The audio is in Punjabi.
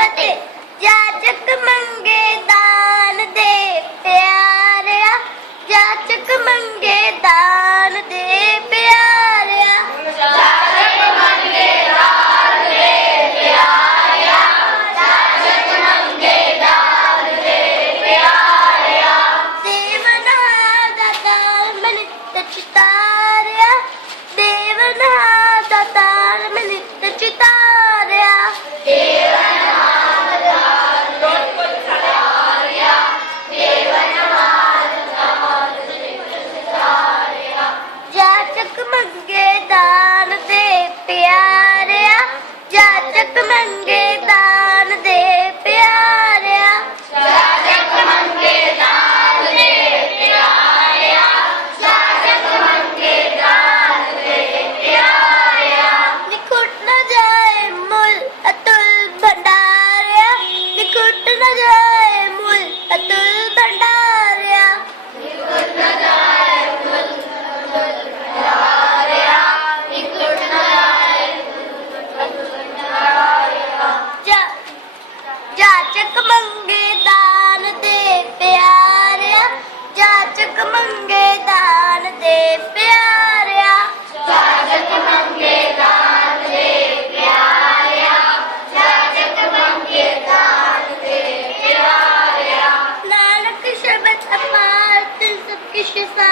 ਫਤਿਹ ਜਾਚਕ ਮੰਗੇ ਦਾਨ ਦੇ ਪਿਆਰਿਆ ਜਾਚਕ ਮੰਗੇ ਦਾਨ ਦੇ ਪਿਆਰਿਆ। ਜਾਚਕ ਮੰਗੇ ਦਾਨ ਦੇ ਪਿਆਰਿਆ ਜਾਚਕ ਮੰਗੇ ਦਾਨ ਦੇ ਪਿਆਰਿਆ। ਸੇਵਨ ਦਾ ਦਾਨ ਮਨ ਤਚਤਾ الرجاء ملتقى さ